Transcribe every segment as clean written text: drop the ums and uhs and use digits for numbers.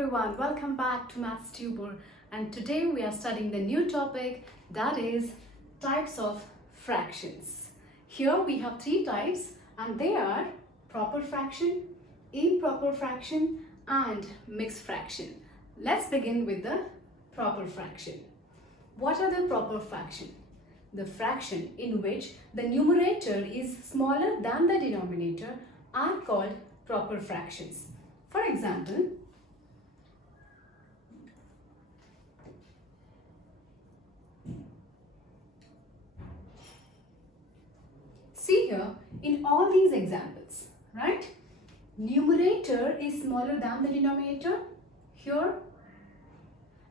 everyone, welcome back to Maths Tuber, and today we are studying the new topic, that is types of fractions. Here we have three types and they are proper fraction, improper fraction and mixed fraction. Let's begin with the proper fraction. What are the proper fraction? The fraction in which the numerator is smaller than the denominator are called proper fractions. For example, see here in all these examples, right? Numerator is smaller than the denominator here,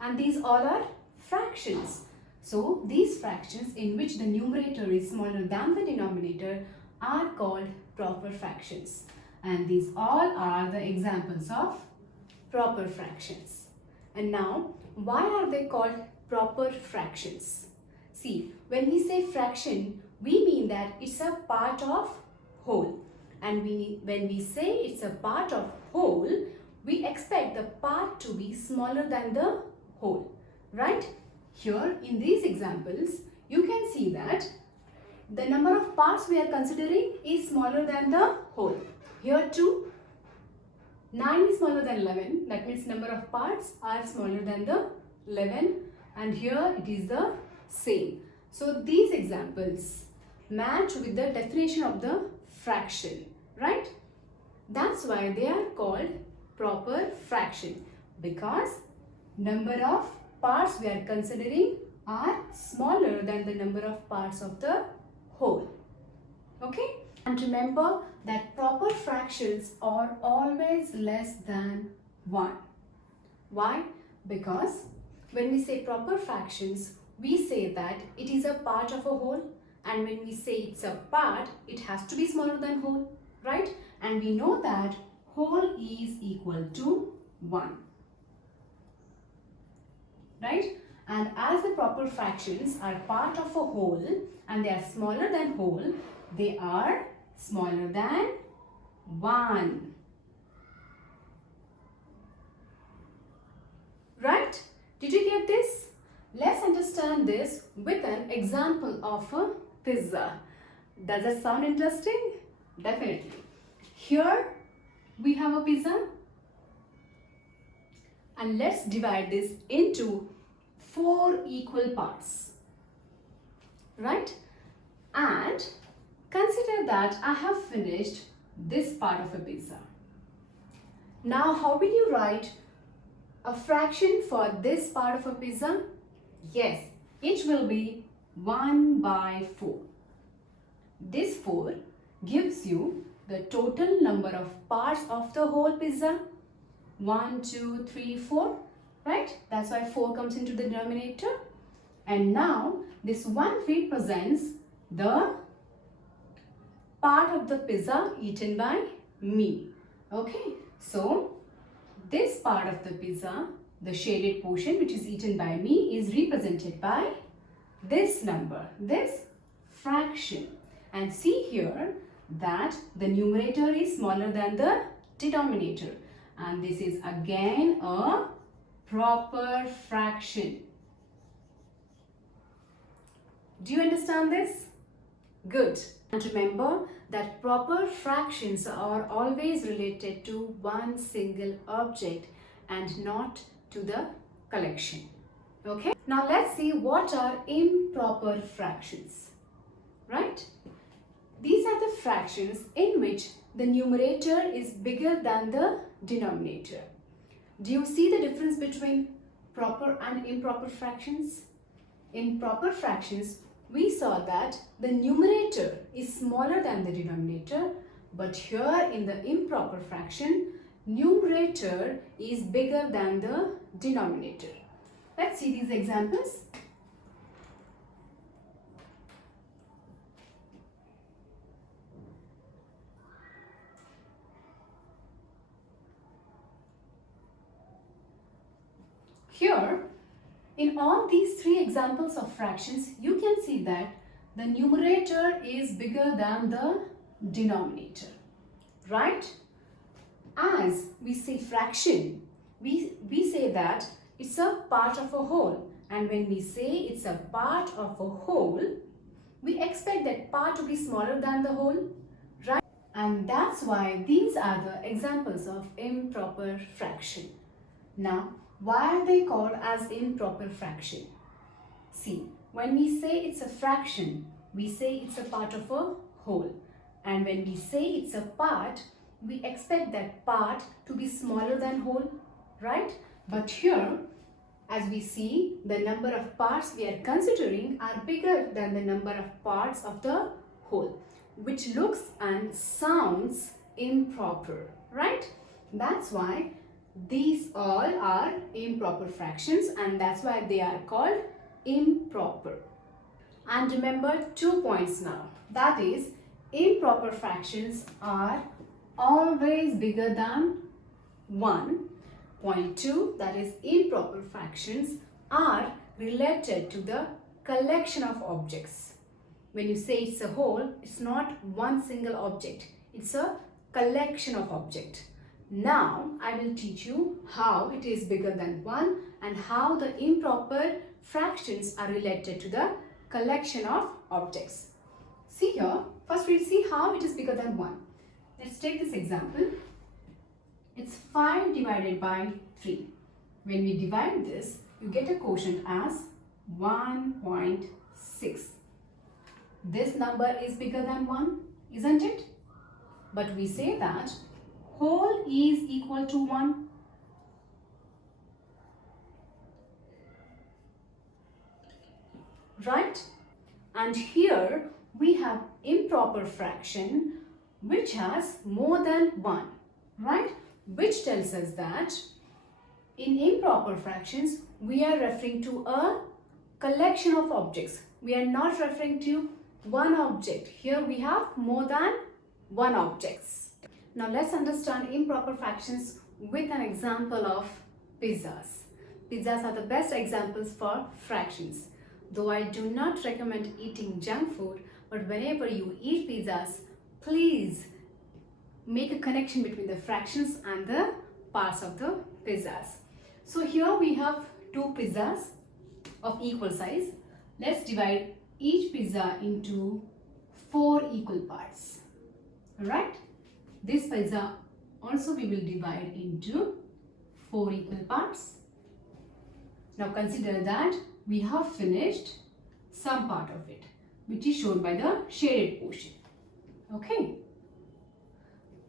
and these all are fractions. So these fractions in which the numerator is smaller than the denominator are called proper fractions. And these all are the examples of proper fractions. And now, why are they called proper fractions? See, when we say fraction, we mean that it's a part of whole. And when we say it's a part of whole, we expect the part to be smaller than the whole, right? Here in these examples, you can see that the number of parts we are considering is smaller than the whole. Here too, 9 is smaller than 11. That means number of parts are smaller than the 11. And here it is the same. So these examples match with the definition of the fraction, right? That's why they are called proper fraction, because number of parts we are considering are smaller than the number of parts of the whole. Okay? And remember that proper fractions are always less than 1. Why? Because when we say proper fractions, we say that it is a part of a whole, and when we say it's a part, it has to be smaller than whole, right? And we know that whole is equal to 1, right? And as the proper fractions are part of a whole and they are smaller than whole, they are smaller than 1. Right? Did you get this? Let's understand this with an example of a pizza. Does that sound interesting? Definitely. Here we have a pizza, and let's divide this into 4 equal parts, right? And consider that I have finished this part of a pizza. Now, how will you write a fraction for this part of a pizza? Yes, it will be 1 by 4. This 4 gives you the total number of parts of the whole pizza. 1, 2, 3, 4, right? That's why 4 comes into the denominator. And now this 1 represents the part of the pizza eaten by me. Okay, so this part of the pizza, the shaded portion which is eaten by me, is represented by this number, this fraction. And see here that the numerator is smaller than the denominator, and this is again a proper fraction. Do you understand this? Good. And remember that proper fractions are always related to one single object and not to the collection. Okay? Now let's see what are improper fractions. Right? These are the fractions in which the numerator is bigger than the denominator. Do you see the difference between proper and improper fractions? In proper fractions, we saw that the numerator is smaller than the denominator, but here in the improper fraction, numerator is bigger than the denominator. Let's see these examples. Here, in all these 3 examples of fractions, you can see that the numerator is bigger than the denominator, right? As we say fraction, we say that it's a part of a whole, and when we say it's a part of a whole, we expect that part to be smaller than the whole, right? And that's why these are the examples of improper fraction. Now, why are they called as improper fraction? See, when we say it's a fraction, we say it's a part of a whole. And when we say it's a part, we expect that part to be smaller than whole, right? But here, as we see, the number of parts we are considering are bigger than the number of parts of the whole, which looks and sounds improper, right? That's why these all are improper fractions, and that's why they are called improper. And remember 2 points now. That is, improper fractions are always bigger than 1. Point 2, that is, improper fractions are related to the collection of objects. When you say it's a whole, it's not one single object. It's a collection of objects. Now, I will teach you how it is bigger than 1 and how the improper fractions are related to the collection of objects. See here, first we'll see how it is bigger than 1. Let's take this example. It's 5 divided by 3. When we divide this, you get a quotient as 1.6. This number is bigger than 1, isn't it? But we say that whole is equal to 1. Right? And here we have improper fraction which has more than 1, right? Which tells us that in improper fractions we are referring to a collection of objects. We are not referring to one object. Here we have more than one objects. Now let's understand improper fractions with an example of pizzas. Pizzas are the best examples for fractions. Though I do not recommend eating junk food, but whenever you eat pizzas, please make a connection between the fractions and the parts of the pizzas. So here we have 2 pizzas of equal size. Let's divide each pizza into 4 equal parts. Alright? This pizza also we will divide into 4 equal parts. Now consider that we have finished some part of it, which is shown by the shaded portion. Okay?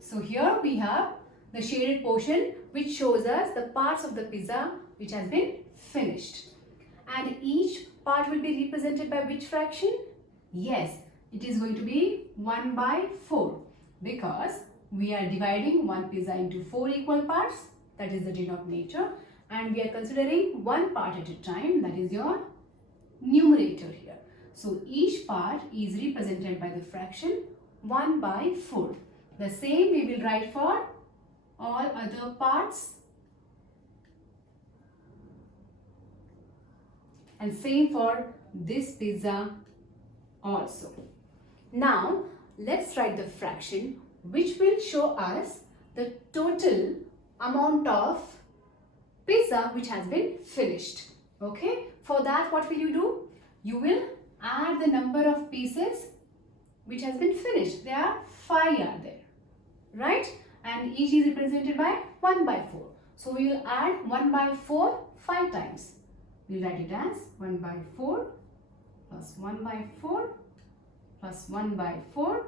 So here we have the shaded portion which shows us the parts of the pizza which has been finished. And each part will be represented by which fraction? Yes, it is going to be 1 by 4 because we are dividing one pizza into 4 equal parts, that is the denominator, and we are considering one part at a time, that is your numerator here. So each part is represented by the fraction 1 by 4. The same we will write for all other parts, and same for this pizza also. Now let's write the fraction which will show us the total amount of pizza which has been finished. Okay, for that what will you do? You will add the number of pieces which has been finished. There are 5 are there, right? And each is represented by 1 by 4. So we will add 1 by 4 5 times. We'll write it as 1 by 4 plus 1 by 4 plus 1 by 4 .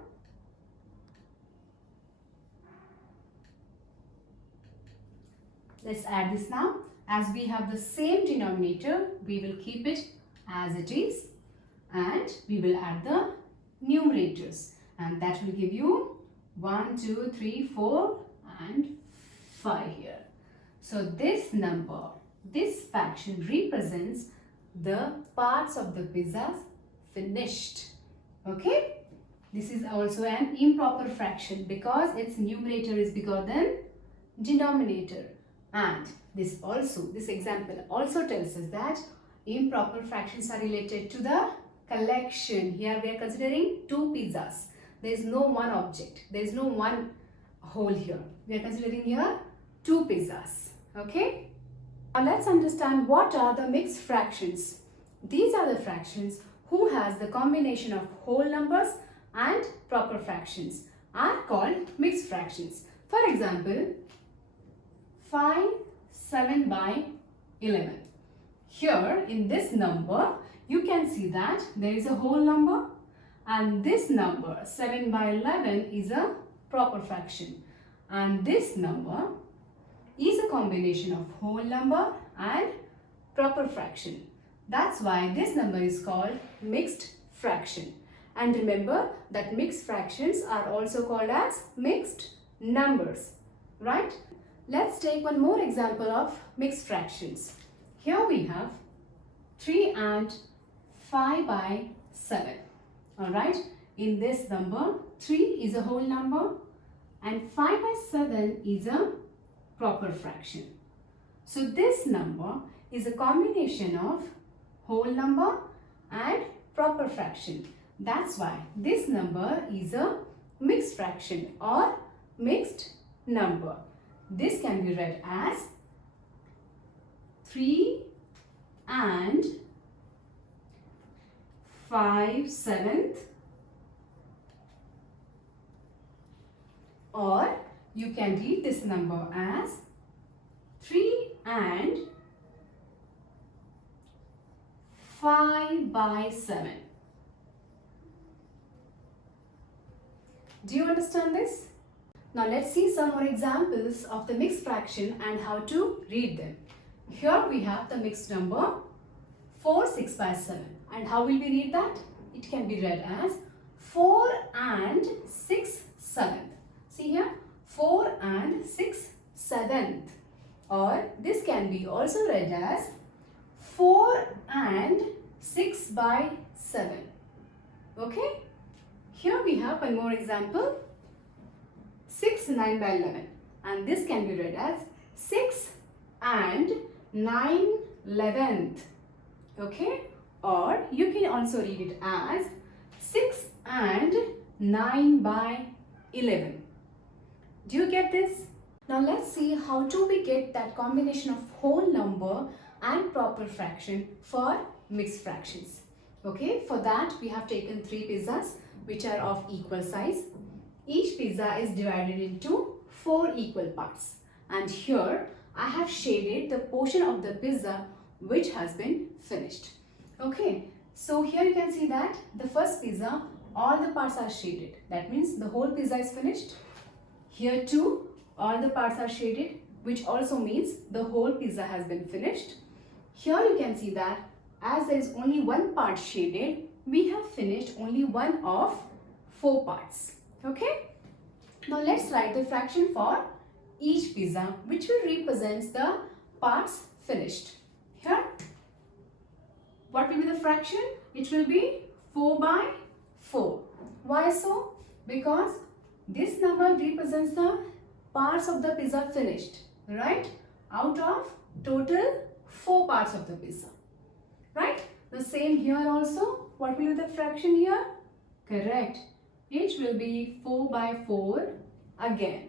Let's add this now. As we have the same denominator, we will keep it as it is and we will add the numerators, and that will give you 1, 2, 3, 4 and 5 here. So this number, this fraction represents the parts of the pizzas finished. Okay, this is also an improper fraction because its numerator is bigger than denominator. And this example also tells us that improper fractions are related to the collection. Here we are considering 2 pizzas. There is no one object. There is no one whole here. We are considering here 2 pizzas. Okay? Now let's understand what are the mixed fractions. These are the fractions who has the combination of whole numbers and proper fractions are called mixed fractions. For example, 5, 7 by 11. Here in this number, you can see that there is a whole number and this number 7 by 11 is a proper fraction. And this number is a combination of whole number and proper fraction. That's why this number is called mixed fraction. And remember that mixed fractions are also called as mixed numbers, right? Let's take one more example of mixed fractions. Here we have 3 and 5 by 7. Alright, in this number 3 is a whole number and 5 by 7 is a proper fraction. So this number is a combination of whole number and proper fraction. That's why this number is a mixed fraction or mixed number. This can be read as 3 and 5/7, or you can read this number as 3 and 5 by 7. Do you understand this? Now let's see some more examples of the mixed fraction and how to read them. Here we have the mixed number 4, 6 by 7. And how will we read that? It can be read as 4 and 6 seventh. See here, 4 and 6 seventh. Or this can be also read as 4 and 6 by 7. Okay? Here we have one more example. 6, 9 by 11. And this can be read as 6 and 9 11th. Okay? Or you can also read it as 6 and 9 by 11. Do you get this? Now let's see how do we get that combination of whole number and proper fraction for mixed fractions. Okay, for that we have taken 3 pizzas which are of equal size. Each pizza is divided into 4 equal parts. And here I have shaded the portion of the pizza which has been finished. Okay, so here you can see that the first pizza, all the parts are shaded. That means the whole pizza is finished. Here too, all the parts are shaded, which also means the whole pizza has been finished. Here you can see that as there is only one part shaded, we have finished only one of 4 parts. Okay? Now let's write the fraction for each pizza, which will represent the parts finished. Here, what will be the fraction? It will be 4 by 4. Why so? Because this number represents the parts of the pizza finished, right? Out of total 4 parts of the pizza, right? The same here also. What will be the fraction here? Correct. It will be 4 by 4 again.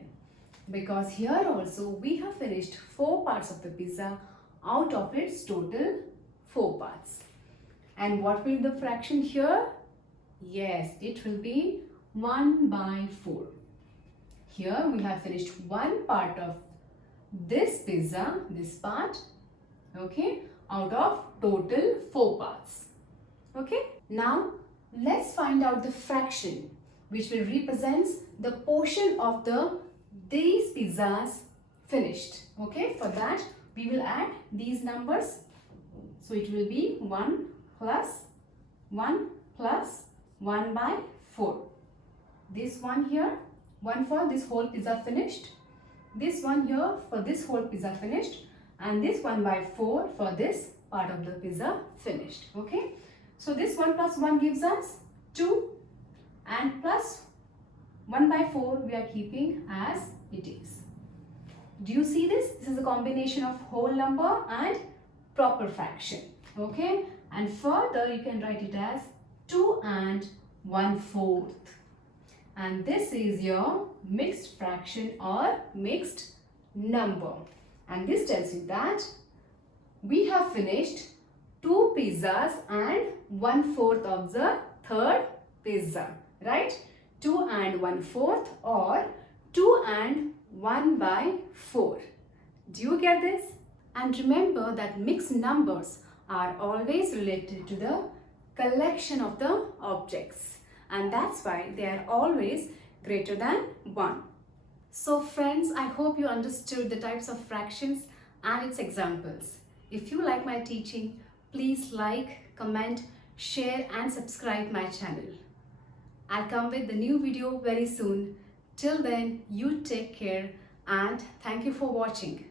Because here also we have finished 4 parts of the pizza out of its total 4 parts. And what will be the fraction here? Yes, it will be 1 by 4. Here we have finished one part of this pizza, this part, okay, out of total 4 parts. Okay, now let's find out the fraction which will represent the portion of these pizzas finished. Okay, for that we will add these numbers. So it will be 1 plus 1 plus 1 by 4. This one here, 1 for this whole pizza finished. This one here for this whole pizza finished. And this 1 by 4 for this part of the pizza finished. Okay. So this 1 plus 1 gives us 2. And plus 1 by 4 we are keeping as it is. Do you see this? This is a combination of whole number and proper fraction. Okay. And further you can write it as 2 and 1/4. And this is your mixed fraction or mixed number. And this tells you that we have finished 2 pizzas and 1/4 of the third pizza, right? 2 and 1/4 or 2 and 1/4. Do you get this? And remember that mixed numbers are always related to the collection of the objects, and that's why they are always greater than 1. So friends, I hope you understood the types of fractions and its examples. If you like my teaching, please like, comment, share and subscribe my channel. I'll come with the new video very soon. Till then, you take care and thank you for watching.